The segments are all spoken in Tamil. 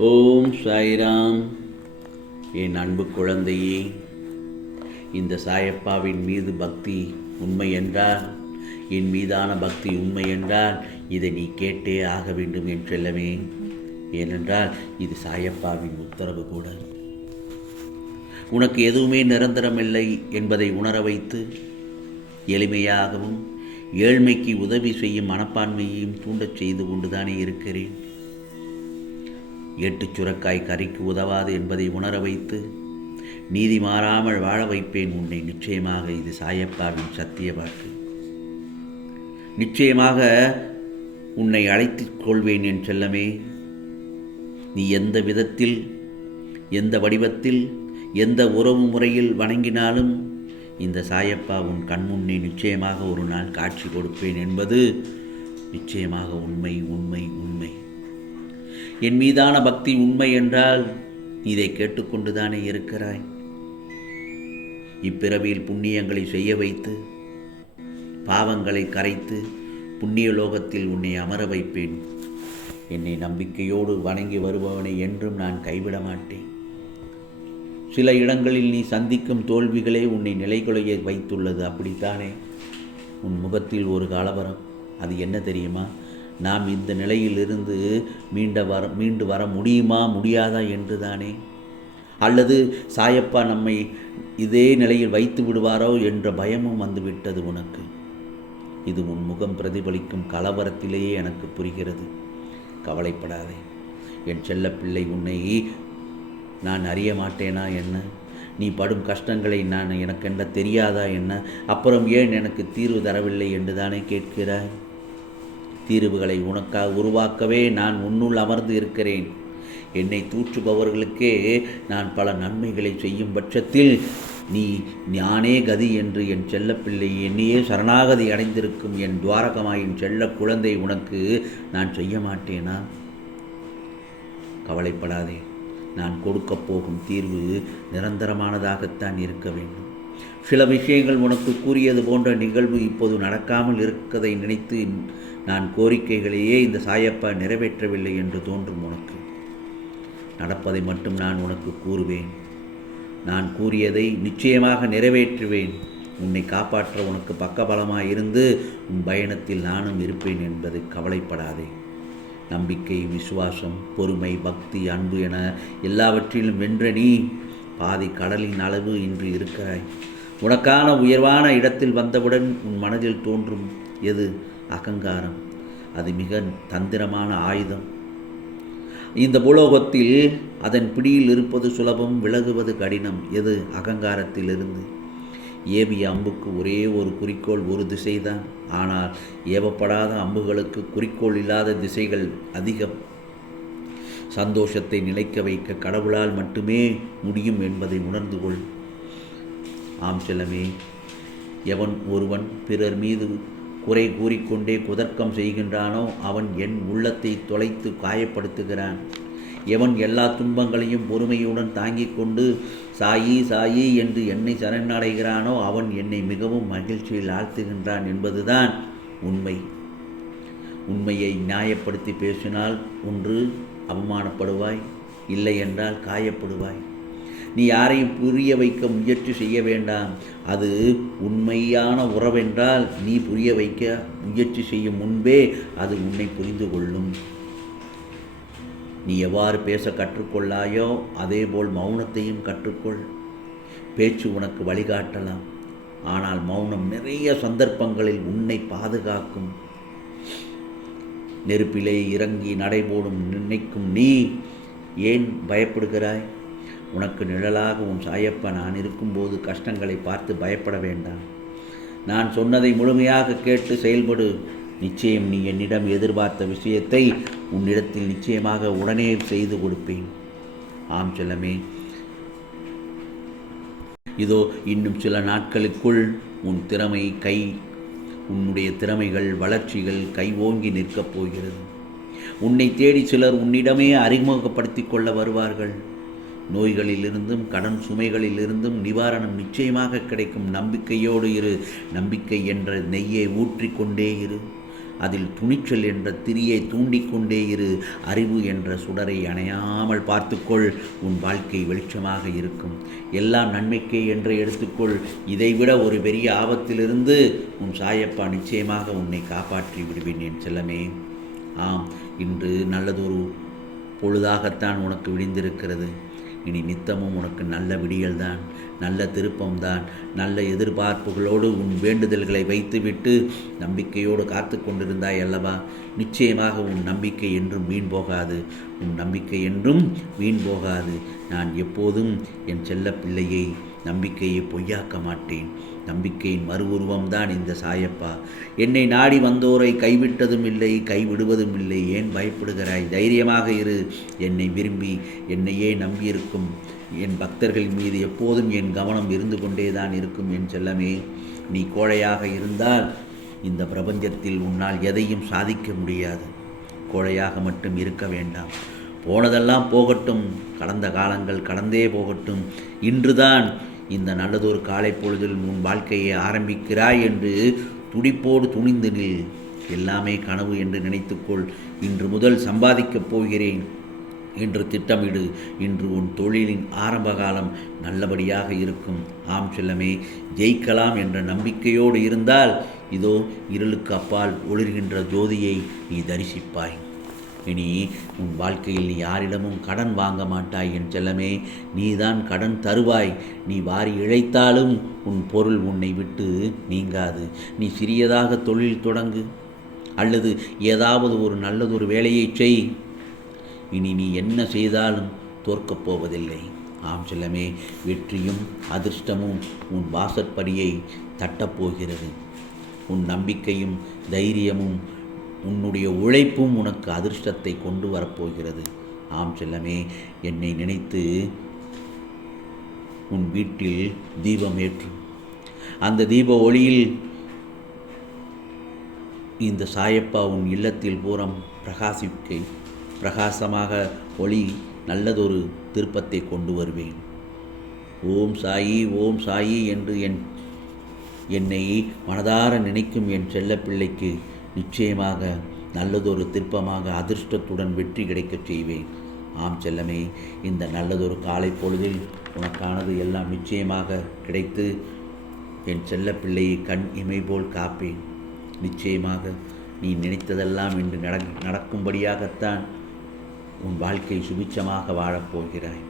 ஓம் சாய்ராம். என் அன்பு குழந்தையே இந்த சாயப்பாவின் மீது பக்தி உண்மை என்றால் என் மீதான பக்தி உண்மை என்றால் இதை நீ கேட்டே ஆக வேண்டும் என்று செல்லவே ஏனென்றால் இது சாயப்பாவின் உத்தரவு கூட. உனக்கு எதுவுமே நிரந்தரமில்லை என்பதை உணர வைத்து எளிமையாகவும் ஏழ்மைக்கு உதவி செய்யும் மனப்பான்மையையும் தூண்டச் செய்து கொண்டுதானே இருக்கிறேன். எட்டுச் சுரக்காய் கறிக்கு உதவாது என்பதை உணர வைத்து நீதி மாறாமல் வாழ வைப்பேன் உன்னை. நிச்சயமாக இது சாயப்பாவின் சத்திய வாக்கு. நிச்சயமாக உன்னை அழைத்துக் கொள்வேன் என் செல்லமே. நீ எந்த விதத்தில் எந்த வடிவத்தில் எந்த உறவு முறையில் வணங்கினாலும் இந்த சாயப்பா உன் கண்முன்னே நிச்சயமாக ஒரு நாள் காட்சி கொடுப்பேன் என்பது நிச்சயமாக உண்மை உண்மை உண்மை. என் மீதான பக்தி உண்மை என்றால் இதை கேட்டுக்கொண்டுதானே இருக்கிறாய்? இப்பிறவியில் புண்ணியங்களை செய்ய வைத்து பாவங்களை கரைத்து புண்ணிய லோகத்தில் உன்னை அமர வைப்பேன். என்னை நம்பிக்கையோடு வணங்கி வருபவனை என்றும் நான் கைவிட மாட்டேன். சில இடங்களில் நீ சந்திக்கும் தோல்விகளே உன்னை நிலைகுலைய வைத்துள்ளது. அப்படித்தானே? உன் முகத்தில் ஒரு கலவரம். அது என்ன தெரியுமா? நாம் இந்த நிலையிலிருந்து மீண்ட வர மீண்டு வர முடியுமா முடியாதா என்று தானே அல்லது சாயப்பா நம்மை இதே நிலையில் வைத்து விடுவாரோ என்ற பயமும் வந்துவிட்டது உனக்கு? இது உன் முகம் பிரதிபலிக்கும் கலவரத்திலேயே எனக்கு புரிகிறது. கவலைப்படாதே. என் செல்ல பிள்ளை உன்னை நான் அறிய மாட்டேனா என்ன? நீ படும் கஷ்டங்களை நான் எனக்கு என்ன தெரியாதா என்ன? அப்புறம் ஏன் எனக்கு தீர்வு தரவில்லை என்று தானே கேட்கிறாய்? தீர்வுகளை உனக்காக உருவாக்கவே நான் உன்னுள் அமர்ந்து இருக்கிறேன். என்னை தூற்றுபவர்களுக்கே நான் பல நன்மைகளை செய்யும் பட்சத்தில் நீ ஞானே கதி என்று என் செல்லப்பிள்ளை என்னையே சரணாகதி அடைந்திருக்கும் என் துவாரகமாயின் செல்ல குழந்தை உனக்கு நான் செய்ய மாட்டேனா? கவலைப்படாதே. நான் கொடுக்கப் போகும் தீர்வு நிரந்தரமானதாகத்தான் இருக்க வேண்டும். சில விஷயங்கள் உனக்கு கூறியது போன்ற நிகழ்வு இப்போது நடக்காமல் இருக்கதை நினைத்து நான் கோரிக்கைகளையே இந்த சாயப்பா நிறைவேற்றவில்லை என்று தோன்றும் உனக்கு. நடப்பதை மட்டும் நான் உனக்கு கூறுவேன். நான் கூறியதை நிச்சயமாக நிறைவேற்றுவேன். உன்னை காப்பாற்ற உனக்கு பக்கபலமாக இருந்து உன் பயணத்தில் நானும் இருப்பேன் என்பது கவலைப்படாதே. நம்பிக்கை விசுவாசம் பொறுமை பக்தி அன்பு என எல்லாவற்றிலும் வென்ற நீ பாதி கடலின் அளவு இன்று இருக்கிறாய் உனக்கான உயர்வான இடத்தில் வந்தவுடன் உன் மனதில் தோன்றும் எது? அகங்காரம். அது மிக தந்திரமான ஆயுதம். இந்த பூலோகத்தில் அதன் பிடியில் இருப்பது சுலபம் விலகுவது கடினம். எது? அகங்காரத்திலிருந்து. ஏவிய அம்புக்கு ஒரே ஒரு குறிக்கோள் ஒரு திசைதான். ஆனால் ஏவப்படாத அம்புகளுக்கு குறிக்கோள் இல்லாத திசைகள் அதிகம். சந்தோஷத்தை நிலைக்க வைக்க கடவுளால் மட்டுமே முடியும் என்பதை உணர்ந்து கொள் ஆம் செல்லமே எவன் ஒருவன் பிறர் மீது குறை கூறிக்கொண்டே குதர்க்கம் செய்கின்றானோ அவன் என் உள்ளத்தை தொலைத்து காயப்படுத்துகிறான். எவன் எல்லா துன்பங்களையும் பொறுமையுடன் தாங்கிக் கொண்டு சாயி சாயி என்று என்னை சரணடைகிறானோ அவன் என்னை மிகவும் மகிழ்ச்சியில் ஆழ்த்துகின்றான் என்பதுதான் உண்மை. உண்மையை நியாயப்படுத்தி பேசினால் ஒன்று அவமானப்படுவாய் இல்லை என்றால் காயப்படுவாய். நீ யாரையும் புரிய வைக்க முயற்சி செய்ய வேண்டாம். அது உண்மையான உறவென்றால் நீ புரிய வைக்க முயற்சி செய்யும் முன்பே அது உன்னை புரிந்து கொள்ளும். நீ எவ்வாறு பேச கற்றுக்கொள்ளாயோ அதேபோல் மௌனத்தையும் கற்றுக்கொள். பேச்சு உனக்கு வழிகாட்டலாம். ஆனால் மௌனம் நிறைய சந்தர்ப்பங்களில் உன்னை பாதுகாக்கும். நெருப்பிலே இறங்கி நடைபோடும் நினைக்கும் நீ ஏன் பயப்படுகிறாய்? உனக்கு நிழலாக உன் சாயப்பா நான் இருக்கும்போது கஷ்டங்களை பார்த்து பயப்பட வேண்டாம். நான் சொன்னதை முழுமையாக கேட்டு செயல்படு. நிச்சயம் நீ என்னிடம் எதிர்பார்த்த விஷயத்தை உன்னிடத்தில் நிச்சயமாக உடனே செய்து கொடுப்பேன். ஆம் செல்லமே. இதோ இன்னும் சில நாட்களுக்குள் உன் திறமை கை உன்னுடைய திறமைகள் வளர்ச்சிகள் கை ஓங்கி நிற்கப் போகிறது. உன்னை தேடி சிலர் உன்னிடமே அறிமுகப்படுத்தி கொள்ள வருவார்கள். நோய்களிலிருந்தும் கடன் சுமைகளிலிருந்தும் நிவாரணம் நிச்சயமாக கிடைக்கும். நம்பிக்கையோடு இரு. நம்பிக்கை என்ற நெய்யை ஊற்றிக்கொண்டே இரு. அதில் துணிச்சல் என்ற திரியை தூண்டிக்கொண்டே இரு. அறிவு என்ற சுடரை அணையாமல் பார்த்துக்கொள். உன் வாழ்க்கை வெளிச்சமாக இருக்கும். எல்லாம் நன்மைக்கே என்று எடுத்துக்கொள். இதைவிட ஒரு பெரிய ஆபத்திலிருந்து உன் சாயப்பா நிச்சயமாக உன்னை காப்பாற்றி விடுவேன் என் செல்லமே. ஆம் இன்று நல்லதொரு பொழுதாகத்தான் உனக்கு விடிந்திருக்கிறது. இனி நித்தமும் உனக்கு நல்ல விடியல்தான் நல்ல திருப்பம்தான் நல்ல எதிர்பார்ப்புகளோடு உன் வேண்டுதல்களை வைத்துவிட்டு நம்பிக்கையோடு காத்து கொண்டிருந்தாய் அல்லவா? நிச்சயமாக உன் நம்பிக்கை என்றும் வீண் போகாது. உன் நம்பிக்கை என்றும் வீண் போகாது. நான் எப்போதும் என் செல்ல பிள்ளையை நம்பிக்கையை பொய்யாக்க மாட்டேன். நம்பிக்கையின் மறு உருவம்தான் இந்த சாயப்பா. என்னை நாடி வந்தோரை கைவிட்டதும் இல்லை கைவிடுவதும் இல்லை. ஏன் பயப்படுகிறாய்? தைரியமாக இரு. என்னை விரும்பி என்னையே நம்பியிருக்கும் என் பக்தர்கள் மீது எப்போதும் என் கவனம் இருந்து கொண்டே தான் இருக்கும் என் செல்லமே. நீ கோழையாக இருந்தால் இந்த பிரபஞ்சத்தில் உன்னால் எதையும் சாதிக்க முடியாது. கோழையாக மட்டும் இருக்க வேண்டாம். போனதெல்லாம் போகட்டும் கடந்த காலங்கள் கடந்தே போகட்டும். இன்றுதான் இந்த நல்லதொரு காலை பொழுதில் உன் வாழ்க்கையை ஆரம்பிக்கிறாய் என்று துடிப்போடு துணிந்து நில். எல்லாமே கனவு என்று நினைத்துக்கொள். இன்று முதல் சம்பாதிக்கப் போகிறேன் என்று திட்டமிடு. இன்று உன் தொழிலின் ஆரம்ப காலம் நல்லபடியாக இருக்கும். ஆம் செல்லமே ஜெயிக்கலாம் என்ற நம்பிக்கையோடு இருந்தால் இதோ இருளுக்கு அப்பால் ஒளிர்கின்ற ஜோதியை நீ தரிசிப்பாய். இனி உன் வாழ்க்கையில் நீ யாரிடமும் கடன் வாங்க மாட்டாய் என் செல்லமே. நீதான் கடன் தருவாய். நீ வாரி இழைத்தாலும் உன் பொருள் உன்னை விட்டு நீங்காது. நீ சிறியதாக தொழில் தொடங்கு. அல்லது ஏதாவது ஒரு நல்லதொரு வேலையை செய். இனி நீ என்ன செய்தாலும் தோற்கப் போவதில்லை. ஆம் செல்லமே வெற்றியும் அதிர்ஷ்டமும் உன் வாசற்படியை தட்டப்போகிறது உன் நம்பிக்கையும் தைரியமும் உன்னுடைய உழைப்பும் உனக்கு அதிர்ஷ்டத்தை கொண்டு வரப்போகிறது. ஆம் செல்லமே என்னை நினைத்து உன் வீட்டில் தீபம் ஏற்று. அந்த தீப ஒளியில் இந்த சாயப்பா உன் இல்லத்தில் பூரம் பிரகாசிக்க பிரகாசமாக ஒளி நல்லதொரு திருப்பத்தை கொண்டு வருவேன். ஓம் சாயி ஓம் சாயி என்று என் என்னை மனதார நினைக்கும் என் செல்ல பிள்ளைக்கு நிச்சயமாக நல்லதொரு திருப்பமாக அதிர்ஷ்டத்துடன் வெற்றி கிடைக்கச் செய்வேன். ஆம் செல்லமே இந்த நல்லதொரு காலை பொழுதில் உனக்கானது எல்லாம் நிச்சயமாக கிடைத்து என் செல்ல பிள்ளையை கண் இமை போல் காப்பேன். நிச்சயமாக நீ நினைத்ததெல்லாம் இன்று நட நடக்கும்படியாகத்தான் உன் வாழ்க்கை சுபிச்சமாக வாழப்போகிறாய்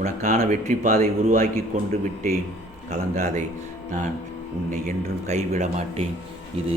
உனக்கான வெற்றி பாதை உருவாக்கி கொண்டு விட்டேன். கலங்காதே நான் உன்னை என்றும் கைவிட மாட்டேன் இது